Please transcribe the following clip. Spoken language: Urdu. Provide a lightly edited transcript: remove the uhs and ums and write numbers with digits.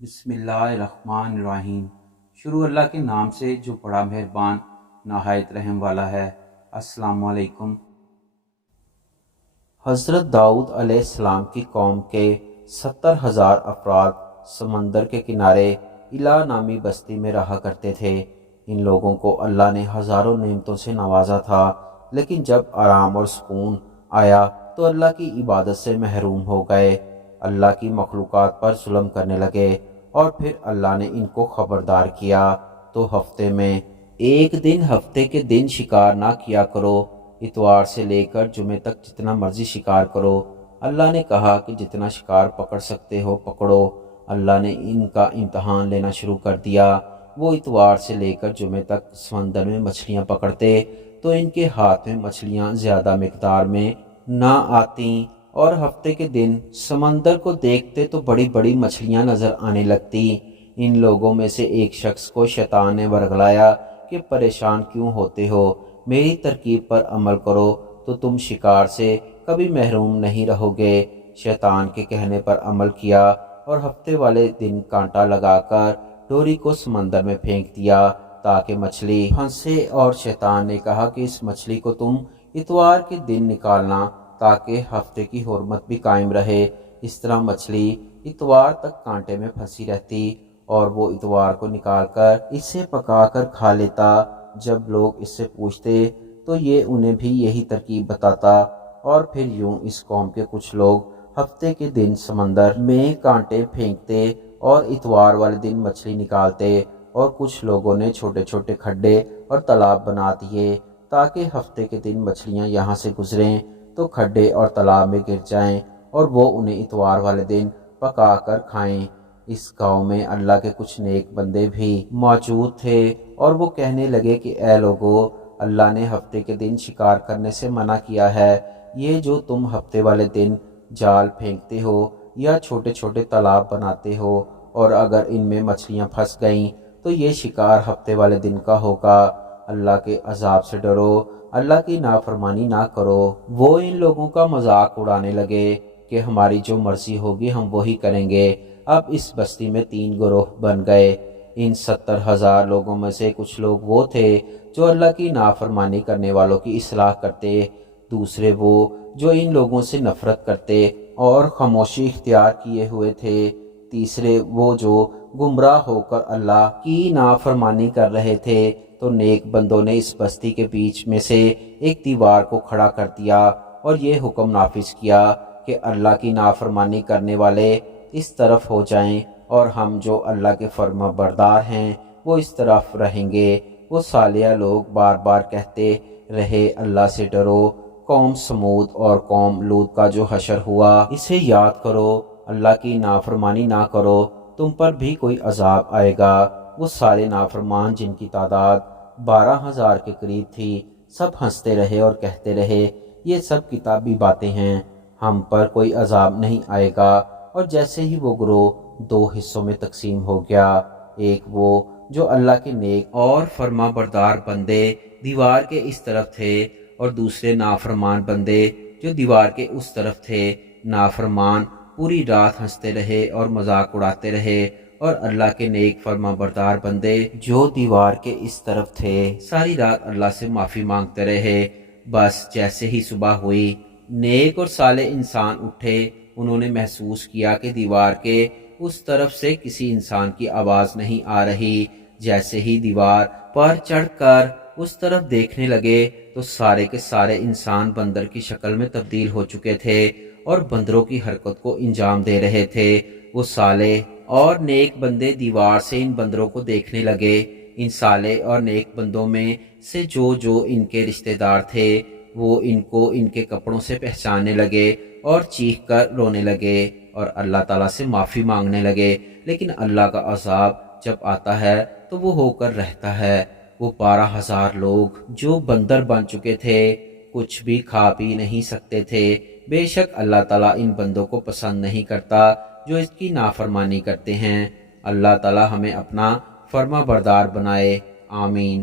بسم اللہ الرحمن الرحیم۔ شروع اللہ کے نام سے جو بڑا مہربان نہایت رحم والا ہے۔ السلام علیکم۔ حضرت داؤد علیہ السلام کی قوم کے 70,000 افراد سمندر کے کنارے الا نامی بستی میں رہا کرتے تھے۔ ان لوگوں کو اللہ نے ہزاروں نعمتوں سے نوازا تھا، لیکن جب آرام اور سکون آیا تو اللہ کی عبادت سے محروم ہو گئے، اللہ کی مخلوقات پر ظلم کرنے لگے، اور پھر اللہ نے ان کو خبردار کیا تو ہفتے میں ایک دن ہفتے کے دن شکار نہ کیا کرو، اتوار سے لے کر جمعے تک جتنا مرضی شکار کرو۔ اللہ نے کہا کہ جتنا شکار پکڑ سکتے ہو پکڑو۔ اللہ نے ان کا امتحان لینا شروع کر دیا۔ وہ اتوار سے لے کر جمعے تک سمندر میں مچھلیاں پکڑتے تو ان کے ہاتھ میں مچھلیاں زیادہ مقدار میں نہ آتیں، اور ہفتے کے دن سمندر کو دیکھتے تو بڑی بڑی مچھلیاں نظر آنے لگتی۔ ان لوگوں میں سے ایک شخص کو شیطان نے ورغلایا کہ پریشان کیوں ہوتے ہو، میری ترکیب پر عمل کرو تو تم شکار سے کبھی محروم نہیں رہو گے۔ شیطان کے کہنے پر عمل کیا اور ہفتے والے دن کانٹا لگا کر ڈوری کو سمندر میں پھینک دیا تاکہ مچھلی پھنسے، اور شیطان نے کہا کہ اس مچھلی کو تم اتوار کے دن نکالنا تاکہ ہفتے کی حرمت بھی قائم رہے۔ اس طرح مچھلی اتوار تک کانٹے میں پھنسی رہتی اور وہ اتوار کو نکال کر اسے پکا کر کھا لیتا۔ جب لوگ اس سے پوچھتے تو یہ انہیں بھی یہی ترکیب بتاتا، اور پھر یوں اس قوم کے کچھ لوگ ہفتے کے دن سمندر میں کانٹے پھینکتے اور اتوار والے دن مچھلی نکالتے، اور کچھ لوگوں نے چھوٹے چھوٹے کھڈے اور تالاب بنا دیے تاکہ ہفتے کے دن مچھلیاں یہاں سے گزریں تو کھڈے اور تالاب میں گر جائیں اور وہ انہیں اتوار والے دن پکا کر کھائیں۔ اس گاؤں میں اللہ کے کچھ نیک بندے بھی موجود تھے، اور وہ کہنے لگے کہ اے لوگو، اللہ نے ہفتے کے دن شکار کرنے سے منع کیا ہے۔ یہ جو تم ہفتے والے دن جال پھینکتے ہو یا چھوٹے چھوٹے تالاب بناتے ہو، اور اگر ان میں مچھلیاں پھنس گئیں تو یہ شکار ہفتے والے دن کا ہوگا۔ اللہ کے عذاب سے ڈرو، اللہ کی نافرمانی نہ کرو۔ وہ ان لوگوں کا مذاق اڑانے لگے کہ ہماری جو مرضی ہوگی ہم وہی کریں گے۔ اب اس بستی میں 3 گروہ بن گئے۔ ان 70,000 لوگوں میں سے کچھ لوگ وہ تھے جو اللہ کی نافرمانی کرنے والوں کی اصلاح کرتے، دوسرے وہ جو ان لوگوں سے نفرت کرتے اور خاموشی اختیار کیے ہوئے تھے، تیسرے وہ جو گمراہ ہو کر اللہ کی نافرمانی کر رہے تھے۔ تو نیک بندوں نے اس بستی کے بیچ میں سے ایک دیوار کو کھڑا کر دیا اور یہ حکم نافذ کیا کہ اللہ کی نافرمانی کرنے والے اس طرف ہو جائیں اور ہم جو اللہ کے فرما بردار ہیں وہ اس طرف رہیں گے۔ وہ صالح لوگ بار بار کہتے رہے اللہ سے ڈرو۔ قوم سمود اور قوم لوط کا جو حشر ہوا اسے یاد کرو، اللہ کی نافرمانی نہ کرو، تم پر بھی کوئی عذاب آئے گا۔ وہ سارے نافرمان جن کی تعداد 12,000 کے قریب تھی، سب ہنستے رہے اور کہتے رہے یہ سب کتابی باتیں ہیں، ہم پر کوئی عذاب نہیں آئے گا۔ اور جیسے ہی وہ گروہ 2 حصوں میں تقسیم ہو گیا، ایک وہ جو اللہ کے نیک اور فرما بردار بندے دیوار کے اس طرف تھے، اور دوسرے نافرمان بندے جو دیوار کے اس طرف تھے۔ نافرمان پوری رات ہنستے رہے اور مذاق اڑاتے رہے، اور اللہ کے نیک فرما بردار بندے جو دیوار کے اس طرف تھے ساری رات اللہ سے معافی مانگتے رہے۔ بس جیسے ہی صبح ہوئی، نیک اور صالح انسان اٹھے، انہوں نے محسوس کیا کہ دیوار کے اس طرف سے کسی انسان کی آواز نہیں آ رہی۔ جیسے ہی دیوار پر چڑھ کر اس طرف دیکھنے لگے تو سارے کے سارے انسان بندر کی شکل میں تبدیل ہو چکے تھے اور بندروں کی حرکت کو انجام دے رہے تھے۔ وہ صالح اور نیک بندے دیوار سے ان بندروں کو دیکھنے لگے۔ ان صالح اور نیک بندوں میں سے جو ان کے رشتہ دار تھے وہ ان کو ان کے کپڑوں سے پہچاننے لگے اور چیخ کر رونے لگے اور اللہ تعالیٰ سے معافی مانگنے لگے۔ لیکن اللہ کا عذاب جب آتا ہے تو وہ ہو کر رہتا ہے۔ وہ 12,000 لوگ جو بندر بن چکے تھے کچھ بھی کھا پی نہیں سکتے تھے۔ بے شک اللہ تعالیٰ ان بندوں کو پسند نہیں کرتا جو اس کی نافرمانی کرتے ہیں۔ اللہ تعالیٰ ہمیں اپنا فرما بردار بنائے، آمین۔